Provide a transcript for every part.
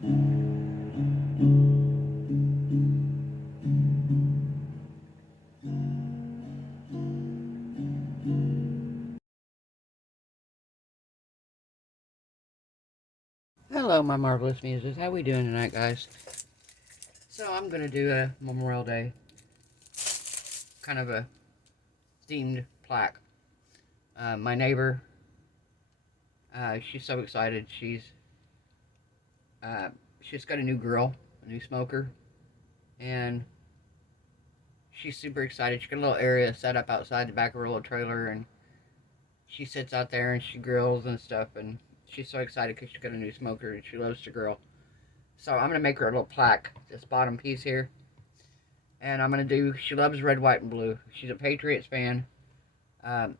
Hello, my marvelous muses. How we doing tonight, guys? So I'm gonna do a Memorial Day kind of a themed plaque. My neighbor, she's so excited. She's got a new girl, a new smoker, and she's super excited. She's got a little area set up outside the back of her little trailer, and she sits out there and she grills and stuff. And she's so excited because she's got a new smoker and she loves to grill. So I'm gonna make her a little plaque, this bottom piece here. And I'm going to do, she loves red, white, and blue. She's a Patriots fan. And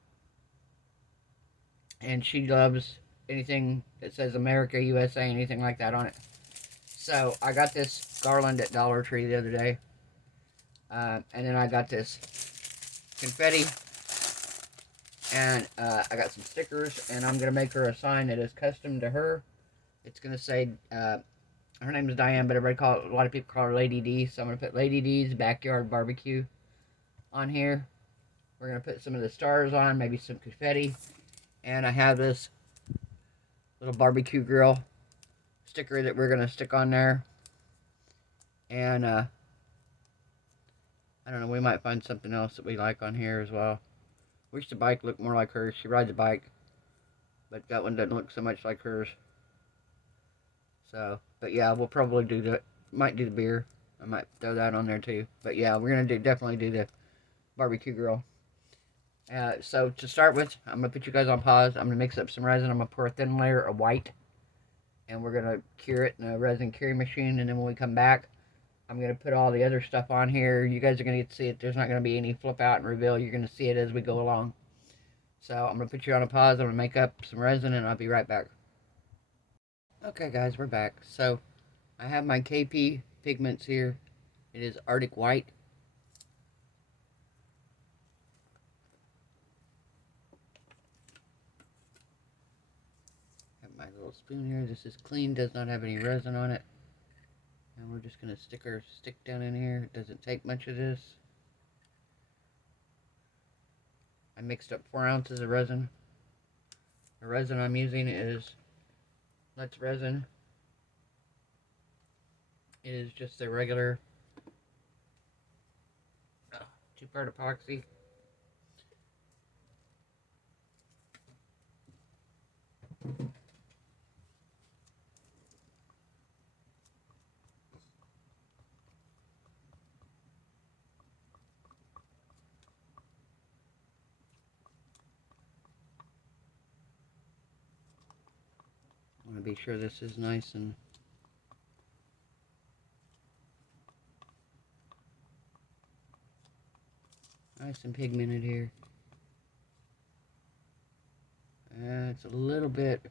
she loves anything that says America, USA, anything like that on it. So I got this garland at Dollar Tree the other day. And then I got this confetti. And I got some stickers. And I'm going to make her a sign that is custom to her. It's going to say, her name is Diane, but a lot of people call her Lady D. So I'm going to put Lady D's Backyard Barbecue on here. We're going to put some of the stars on, maybe some confetti. And I have this little barbecue grill sticker that we're going to stick on there. And, I don't know, we might find something else that we like on here as well. Wish the bike looked more like hers. She rides a bike, but that one doesn't look so much like hers. So, but yeah, we'll probably might do the beer. I might throw that on there too. But yeah, we're going to definitely do the barbecue grill. So to start with, I'm going to put you guys on pause. I'm going to mix up some resin. I'm going to pour a thin layer of white. And we're going to cure it in a resin curing machine. And then when we come back, I'm going to put all the other stuff on here. You guys are going to get to see it. There's not going to be any flip out and reveal. You're going to see it as we go along. So I'm going to put you on a pause. I'm going to make up some resin and I'll be right back. Okay guys, we're back. So I have my KP pigments here. It is Arctic White. My little spoon here. This is clean, does not have any resin on it. And we're just going to stick our stick down in here. It doesn't take much of this. I mixed up 4 ounces of resin. The resin I'm using is Let's Resin. It is just a regular 2-part epoxy. I want to be sure this is nice and pigmented here. It's a little bit.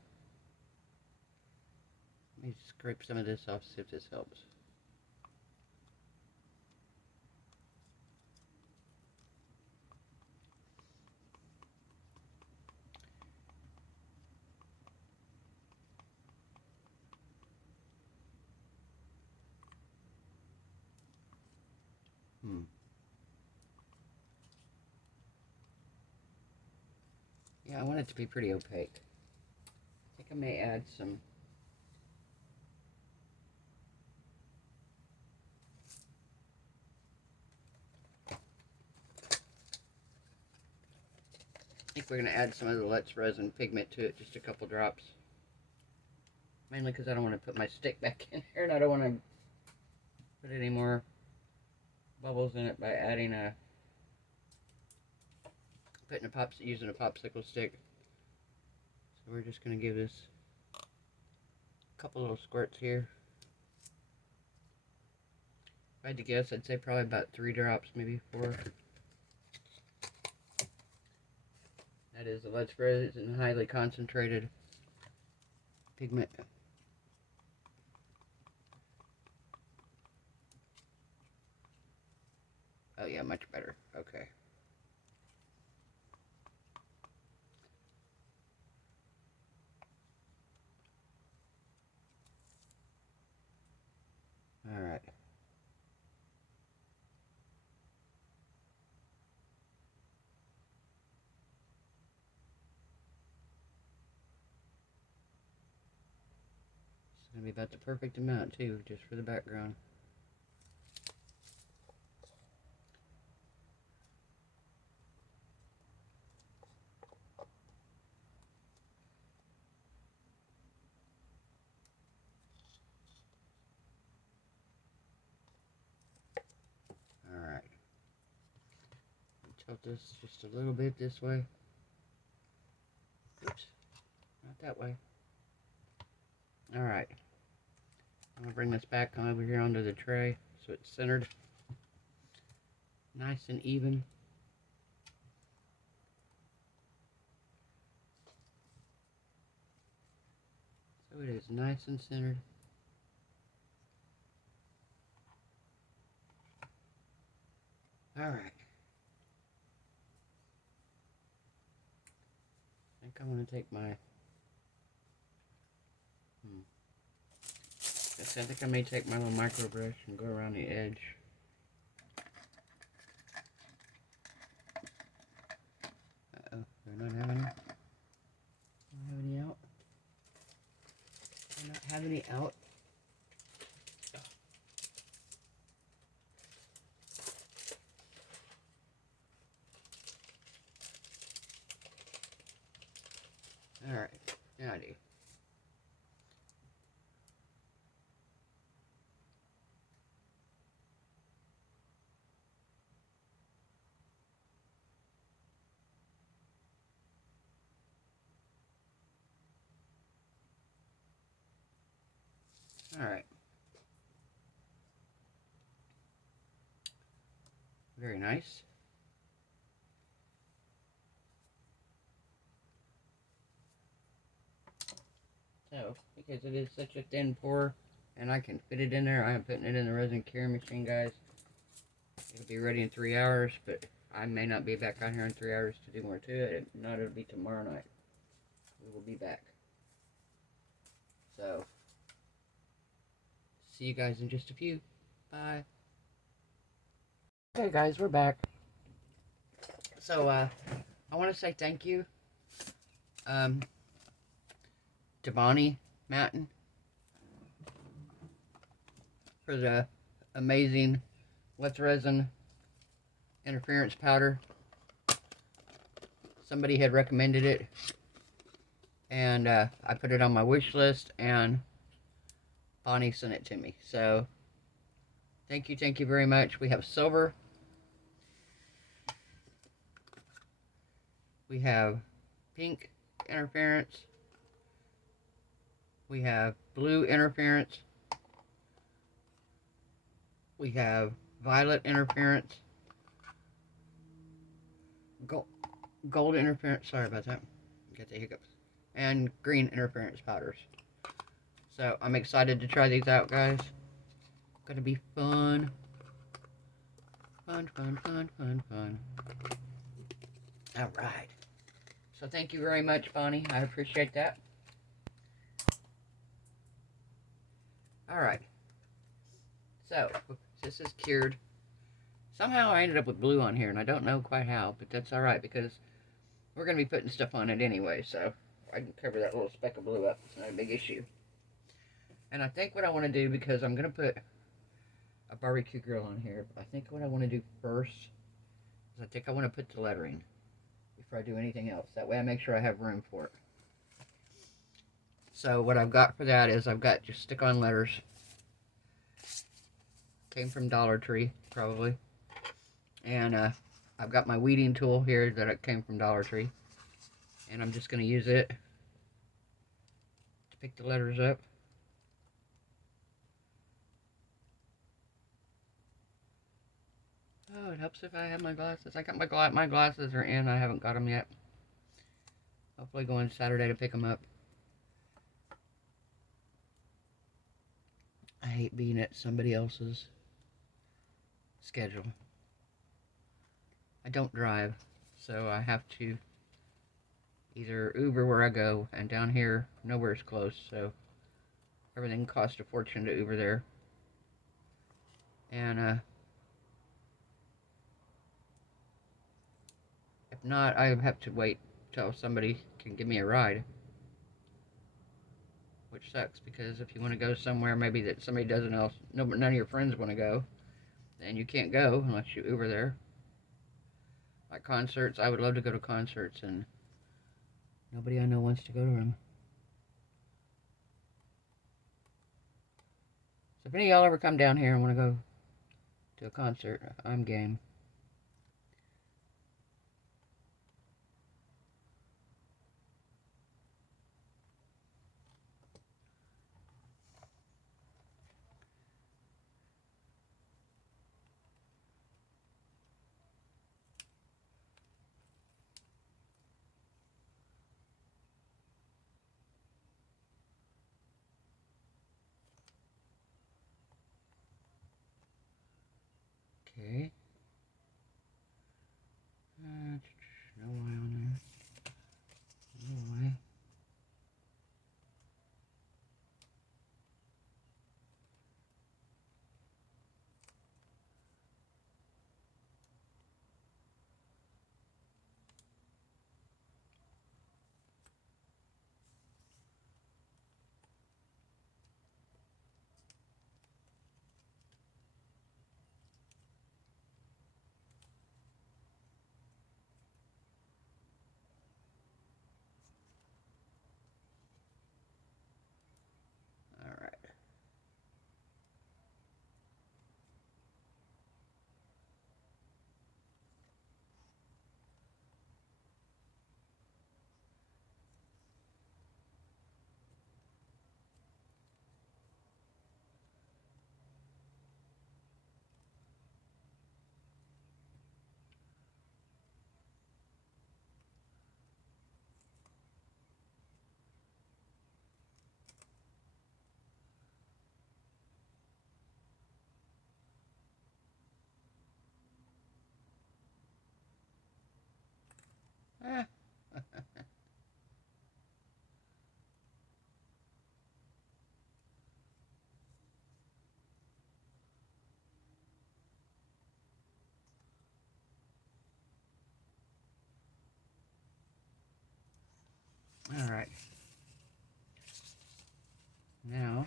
Let me scrape some of this off, see if this helps. Yeah, I want it to be pretty opaque. I think I may add some. I think we're going to add some of the Let's Resin pigment to it, just a couple drops. Mainly because I don't want to put my stick back in here and I don't want to put any more bubbles in it by adding using a popsicle stick. So we're just going to give this a couple little squirts here. If I had to guess, I'd say probably about 3 drops, maybe 4. That is the Let's Resin highly concentrated pigment. Oh yeah, much better. Okay. gonna be about the perfect amount too, just for the background. Alright. Tilt this just a little bit this way. Oops. Not that way. Alright. I'm going to bring this back over here onto the tray so it's centered. Nice and even. So it is nice and centered. Alright. I think I'm going to take my... I think I may take my little micro brush and go around the edge. Uh-oh, do I not have any? Do I have any out? Do I not have any out? Alright, now I do. Alright. Very nice. So, because it is such a thin pour, and I can fit it in there, I am putting it in the resin curing machine, guys. It'll be ready in 3 hours, but I may not be back out here in 3 hours to do more to it. If not, it'll be tomorrow night. We will be back. So, see you guys in just a few. Bye. Okay, guys, we're back. So, I want to say thank you to Bonnie Mountain for the amazing Let's Resin interference powder. Somebody had recommended it, and I put it on my wish list, and Bonnie sent it to me. So thank you very much. We have silver, we have pink interference, we have blue interference, we have violet interference, gold interference, sorry about that, get the hiccups, and green interference powders. So I'm excited to try these out, guys. Gonna be fun. Fun. Alright. So thank you very much, Bonnie. I appreciate that. Alright. So, this is cured. Somehow I ended up with blue on here, and I don't know quite how, but that's alright, because we're going to be putting stuff on it anyway, so I can cover that little speck of blue up. It's not a big issue. And I think what I want to do, because I'm going to put a barbecue grill on here, but I think what I want to do first is I think I want to put the lettering before I do anything else. That way I make sure I have room for it. So what I've got for that is I've got just stick-on letters. Came from Dollar Tree, probably. And I've got my weeding tool here that came from Dollar Tree. And I'm just going to use it to pick the letters up. Oh, it helps if I have my glasses. I got my glasses are in. I haven't got them yet. Hopefully going Saturday to pick them up. I hate being at somebody else's schedule. I don't drive, so I have to either Uber where I go, and down here, nowhere's close, so everything costs a fortune to Uber there. And, if not, I have to wait till somebody can give me a ride, which sucks because if you want to go somewhere maybe that somebody doesn't else, none of your friends want to go, then you can't go unless you Uber there. Like concerts, I would love to go to concerts, and nobody I know wants to go to them. So if any of y'all ever come down here and want to go to a concert, I'm game. Okay. No Y on there. No Y. Alright. Ah. Alright. Now,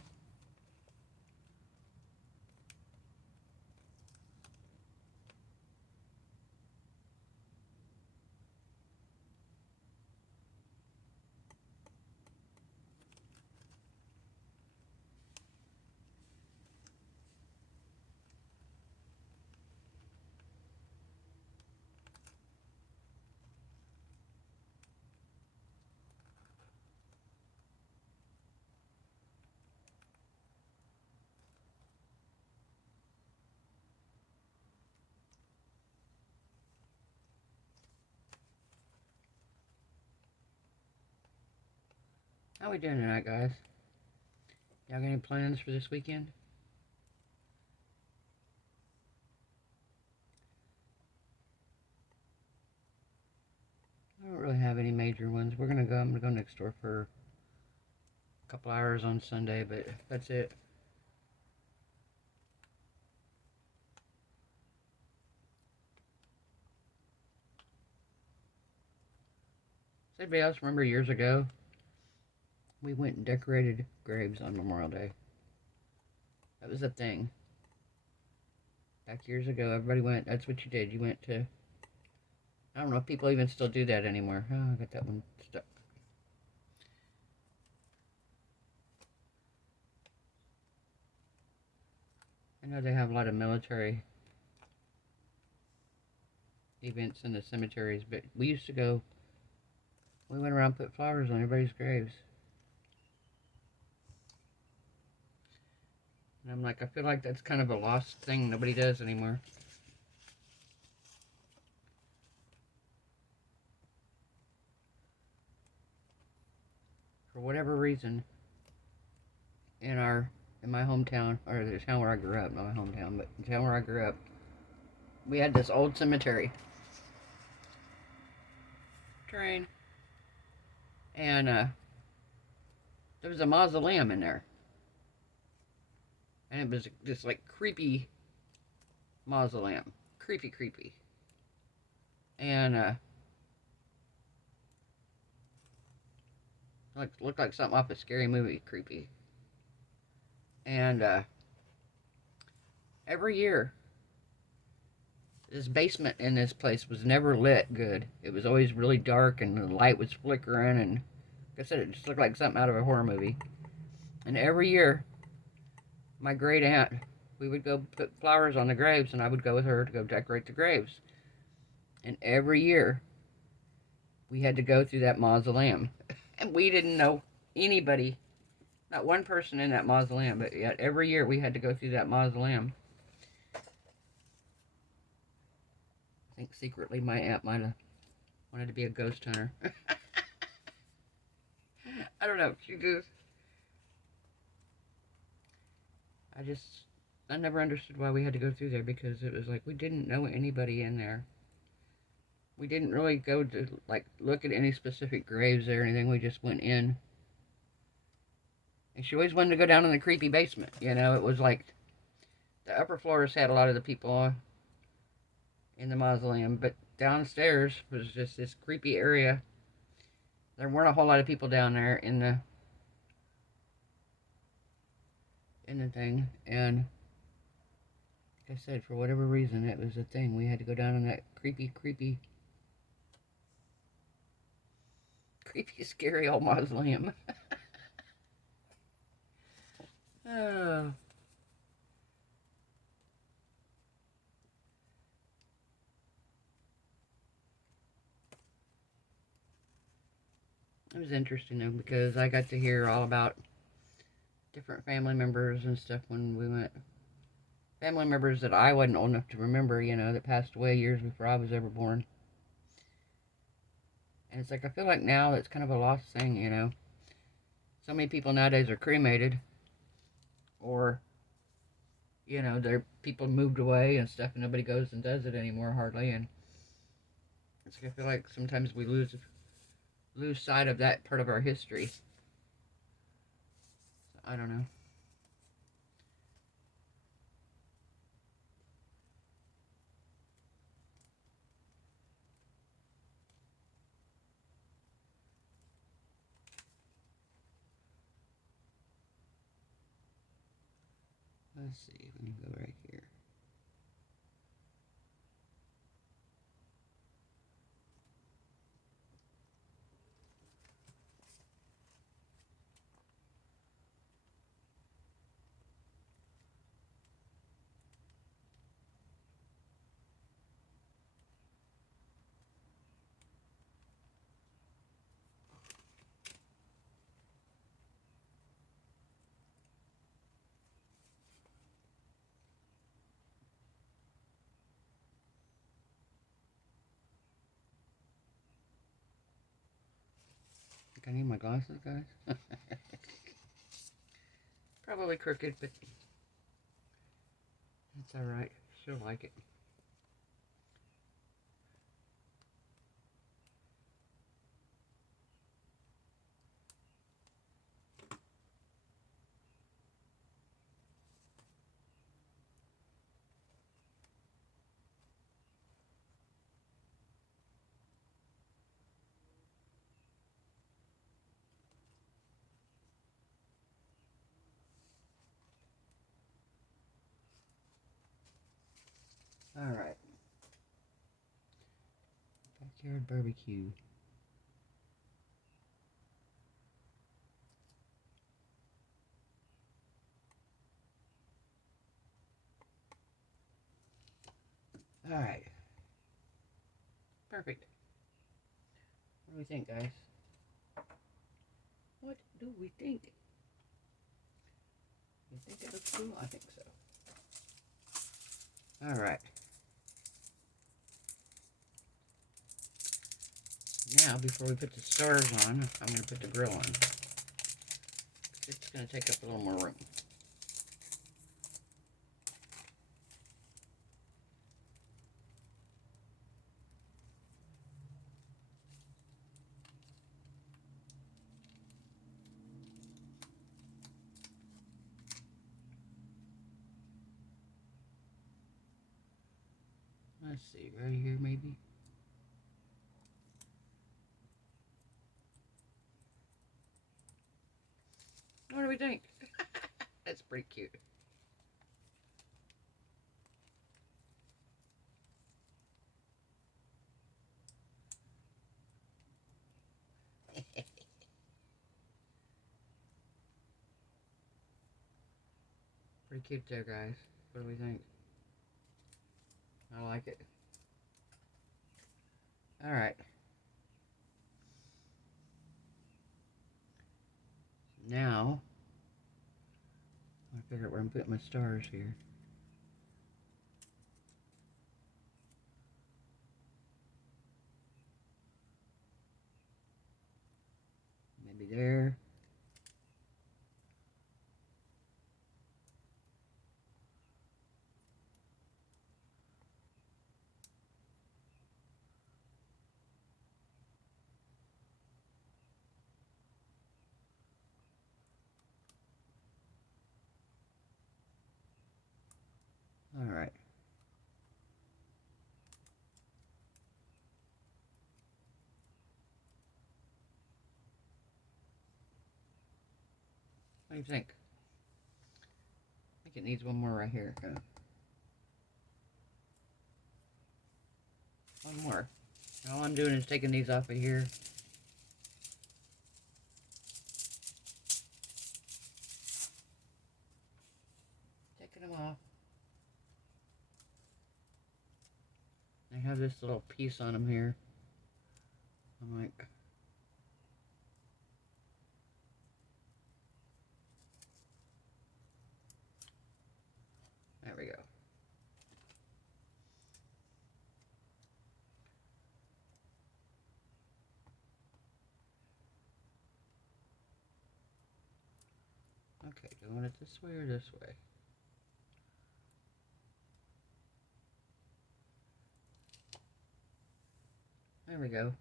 how we doing tonight, guys? Y'all got any plans for this weekend? I don't really have any major ones. I'm gonna go next door for a couple hours on Sunday, but that's it. Does anybody else remember years ago? We went and decorated graves on Memorial Day. That was a thing. Back years ago, everybody went. That's what you did. You went to. I don't know if people even still do that anymore. Oh, I got that one stuck. I know they have a lot of military events in the cemeteries, but we used to go. We went around and put flowers on everybody's graves. And I'm like, I feel like that's kind of a lost thing nobody does anymore. For whatever reason, in my hometown, or the town where I grew up, not my hometown, but the town where I grew up, we had this old cemetery. Train. And there was a mausoleum in there. And it was this like creepy mausoleum. Creepy. And Like, looked like something off a scary movie, creepy. And every year, this basement in this place was never lit good. It was always really dark, and the light was flickering, and like I said, it just looked like something out of a horror movie. And every year, my great aunt, we would go put flowers on the graves, and I would go with her to go decorate the graves. And every year, we had to go through that mausoleum. And we didn't know anybody, not one person in that mausoleum, but yet every year we had to go through that mausoleum. I think secretly my aunt might have wanted to be a ghost hunter. I don't know. I never understood why we had to go through there, because it was like we didn't know anybody in there. We didn't really go to, like, look at any specific graves or anything. We just went in. And she always wanted to go down in the creepy basement. You know, it was like the upper floors had a lot of the people in the mausoleum, but downstairs was just this creepy area. There weren't a whole lot of people down there in the thing, and like I said, for whatever reason, it was a thing. We had to go down in that creepy, scary old mausoleum. Oh. It was interesting though, because I got to hear all about different family members and stuff when we went. Family members that I wasn't old enough to remember, you know, that passed away years before I was ever born. And it's like, I feel like now it's kind of a lost thing, you know. So many people nowadays are cremated, or, you know, their people moved away and stuff, and nobody goes and does it anymore hardly. And it's like, I feel like sometimes we lose sight of that part of our history. So, I don't know. Let's see, we can go right here. I think I need my glasses, guys. Probably crooked, but it's alright. She'll like it. Alright. Backyard barbecue. Alright. Perfect. What do we think, guys? What do we think? You think it looks cool? I think so. Alright. Now, before we put the stars on, I'm going to put the grill on. It's going to take up a little more room. Let's see, right here maybe? we think? That's pretty cute. Pretty cute there, guys. What do we think? I like it. Alright. Now, I figure out where I'm putting my stars here. Maybe there. Alright. What do you think? I think it needs one more right here. One more. All I'm doing is taking these off of here. Taking them off. I have this little piece on them here. I'm like, there we go. Okay, doing it this way or this way? There we go.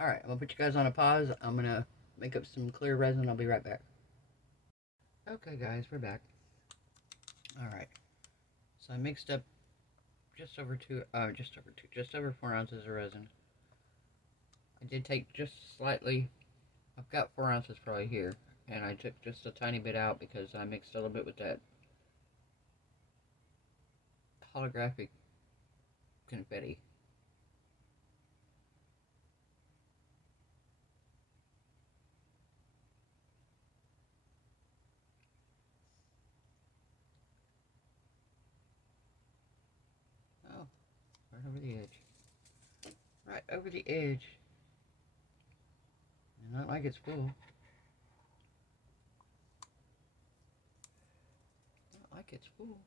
Alright, I'm going to put you guys on a pause. I'm going to make up some clear resin. I'll be right back. Okay, guys, we're back. Alright. So I mixed up just over 4 ounces of resin. I did take just slightly, I've got 4 ounces probably here, and I took just a tiny bit out because I mixed a little bit with that holographic confetti. Oh, right over the edge. Right over the edge. And not like it's full. Not like it's full.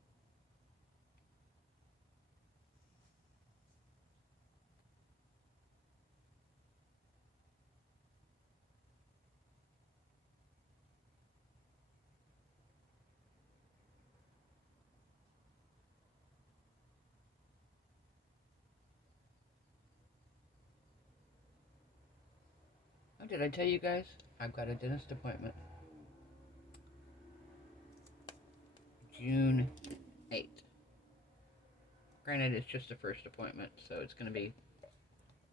Oh, did I tell you guys? I've got a dentist appointment. June 8th. Granted, it's just the first appointment, so it's going to be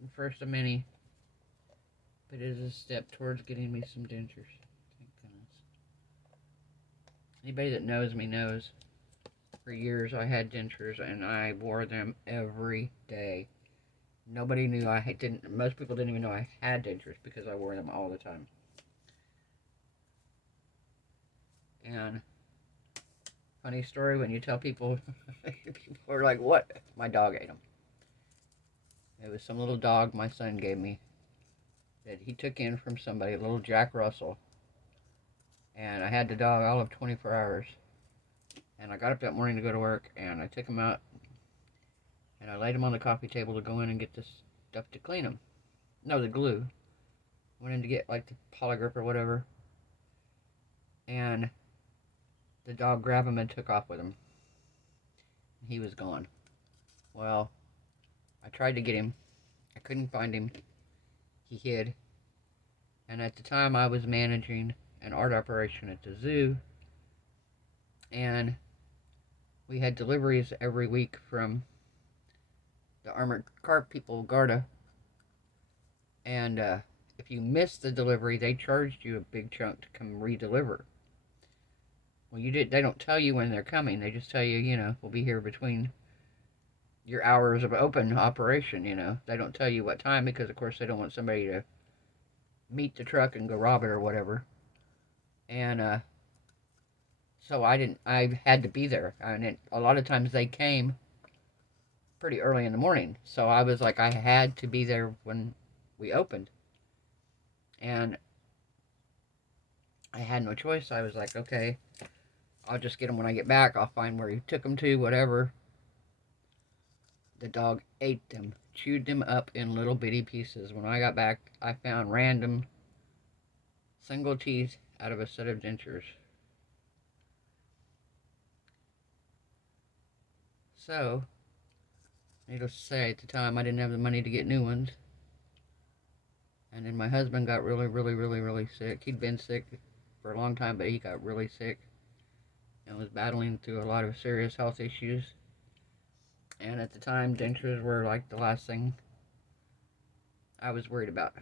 the first of many. But it is a step towards getting me some dentures. Thank goodness. Anybody that knows me knows for years I had dentures and I wore them every day. Nobody knew I didn't, most people didn't even know I had dentures because I wore them all the time. And funny story, when you tell people, people are like, what? My dog ate them. It was some little dog my son gave me that he took in from somebody, a little Jack Russell. And I had the dog all of 24 hours. And I got up that morning to go to work, and I took him out, and I laid him on the coffee table to go in and get this stuff to clean him. No, the glue. Went in to get, like, the polygrip or whatever. And the dog grabbed him and took off with him. He was gone. Well, I tried to get him. I couldn't find him. He hid. And at the time, I was managing an art operation at the zoo. And we had deliveries every week from the armored car people, Garda. And if you missed the delivery, they charged you a big chunk to come re-deliver. Well, they don't tell you when they're coming. They just tell you, we'll be here between your hours of open operation, They don't tell you what time because, of course, they don't want somebody to meet the truck and go rob it or whatever. And so I had to be there. And a lot of times they came pretty early in the morning. So I was like, I had to be there when we opened. And I had no choice. I was like, okay, I'll just get them when I get back. I'll find where he took them to, whatever. The dog ate them, chewed them up in little bitty pieces. When I got back, I found random single teeth out of a set of dentures. So, needless to say, at the time, I didn't have the money to get new ones. And then my husband got really, really, really, really sick. He'd been sick for a long time, but he got really sick and was battling through a lot of serious health issues. And at the time, dentures were like the last thing I was worried about.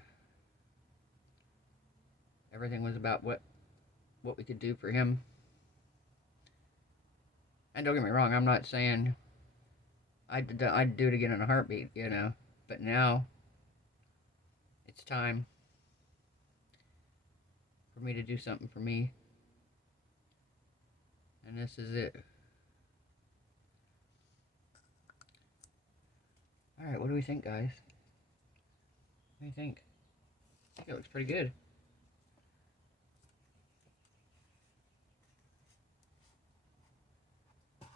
Everything was about what we could do for him. And don't get me wrong, I'm not saying I'd do it again in a heartbeat, But now, it's time for me to do something for me. And this is it. Alright, what do we think, guys? What do you think? I think it looks pretty good. I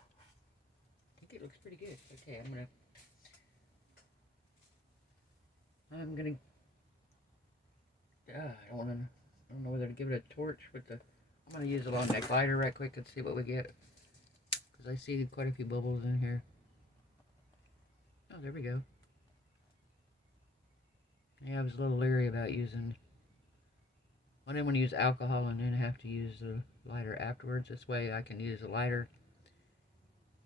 think it looks pretty good. Okay, I'm gonna I don't know whether to give it a torch with the, I'm gonna use a long neck lighter right quick and see what we get. Because I see quite a few bubbles in here. Oh, there we go. Yeah, I was a little leery about using, I didn't want to use alcohol and then have to use the lighter afterwards. This way I can use the lighter.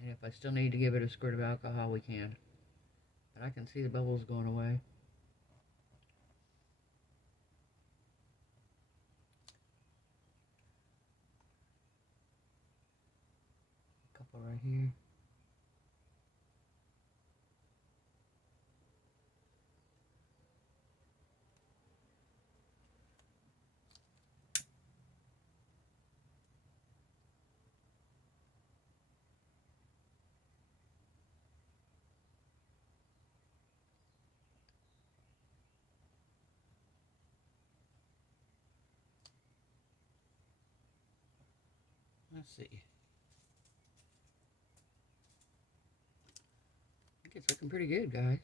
And if I still need to give it a squirt of alcohol, we can. But I can see the bubbles going away. A couple right here. Let's see. I think it's looking pretty good, guys.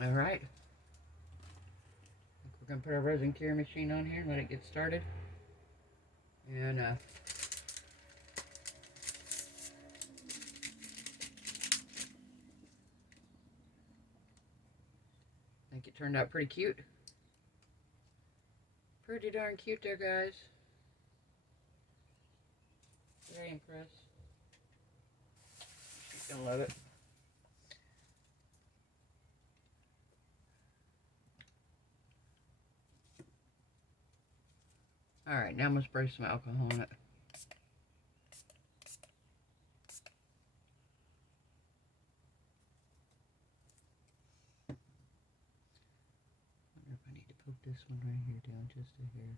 Alright. We're going to put our resin cure machine on here and let it get started. And, I think it turned out pretty cute. Pretty darn cute there, guys. Very impressed. She's gonna love it. Alright, now I'm gonna spray some alcohol on it. I wonder if I need to poke this one right here down just a hair.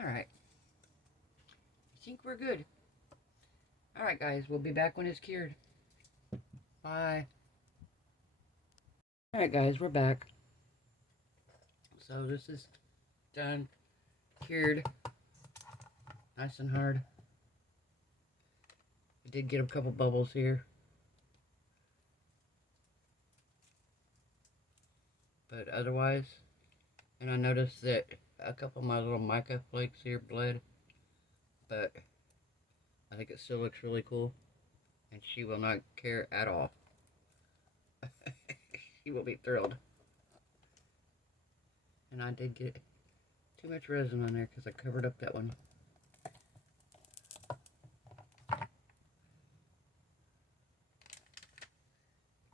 Alright. I think we're good. Alright, guys, we'll be back when it's cured. Bye. Alright, guys, we're back. So this is done. Cured. Nice and hard. I did get a couple bubbles here. But otherwise, And I noticed that a couple of my little mica flakes here bled, but I think it still looks really cool, and she will not care at all. She will be thrilled. And I did get too much resin on there because I covered up that one.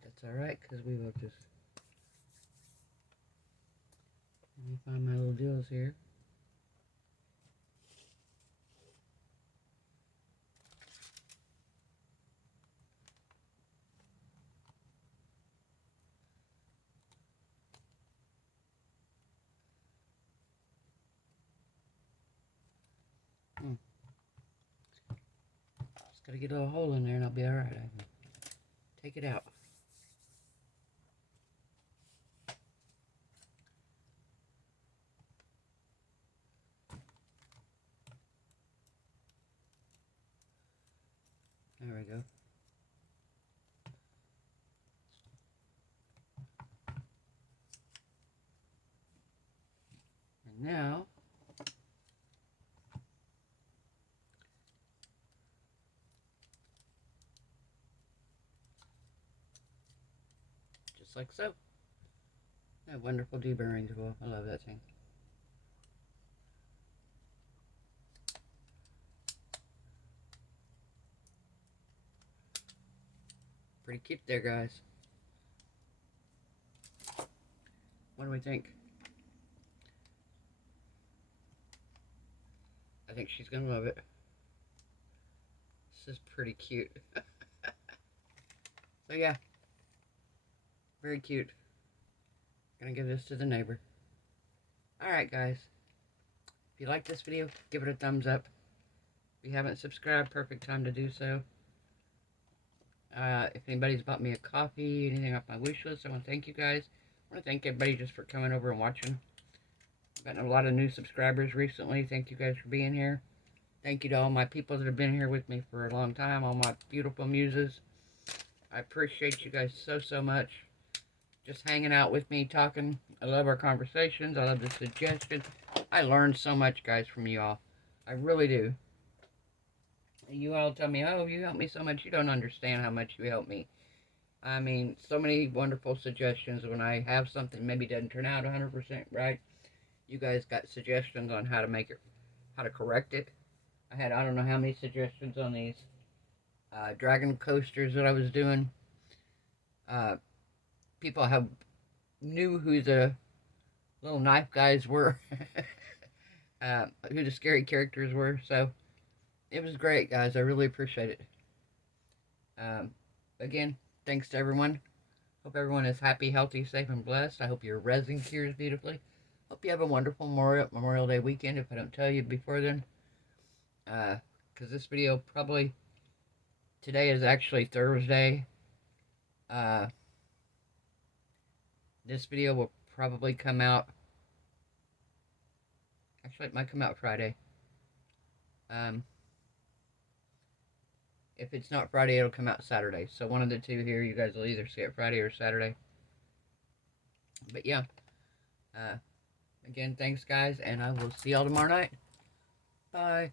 That's alright, because we will just... Let me find my little deals here. Just gotta get a little hole in there and I'll be alright. I can take it out. There we go. And now, just like so. That wonderful deburring tool. I love that thing. Pretty cute there, guys. What do we think? I think she's gonna love it. This is pretty cute. So yeah, very cute. Gonna give this to the neighbor. Alright guys, if you like this video, give it a thumbs up. If you haven't subscribed, perfect time to do so. If anybody's bought me a coffee, anything off my wish list, I want to thank you guys. I want to thank everybody just for coming over and watching. I've gotten a lot of new subscribers recently. Thank you guys for being here. Thank you to all my people that have been here with me for a long time, all my beautiful muses. I appreciate you guys so, so much. Just hanging out with me, talking. I love our conversations. I love the suggestions. I learned so much, guys, from you all. I really do. You all tell me, oh, you help me so much. You don't understand how much you help me. I mean, so many wonderful suggestions. When I have something maybe doesn't turn out 100% right, you guys got suggestions on how to make it, how to correct it. I had, I don't know how many suggestions on these dragon coasters that I was doing. People have knew who the little knife guys were, who the scary characters were. So it was great, guys. I really appreciate it. Again, thanks to everyone. Hope everyone is happy, healthy, safe, and blessed. I hope your resin cures beautifully. Hope you have a wonderful Memorial Day weekend, if I don't tell you before then. Because this video probably... Today is actually Thursday. This video will probably come out... Actually, it might come out Friday. If it's not Friday, it'll come out Saturday. So one of the two here, you guys will either see it Friday or Saturday. But yeah. Again, thanks guys, and I will see y'all tomorrow night. Bye.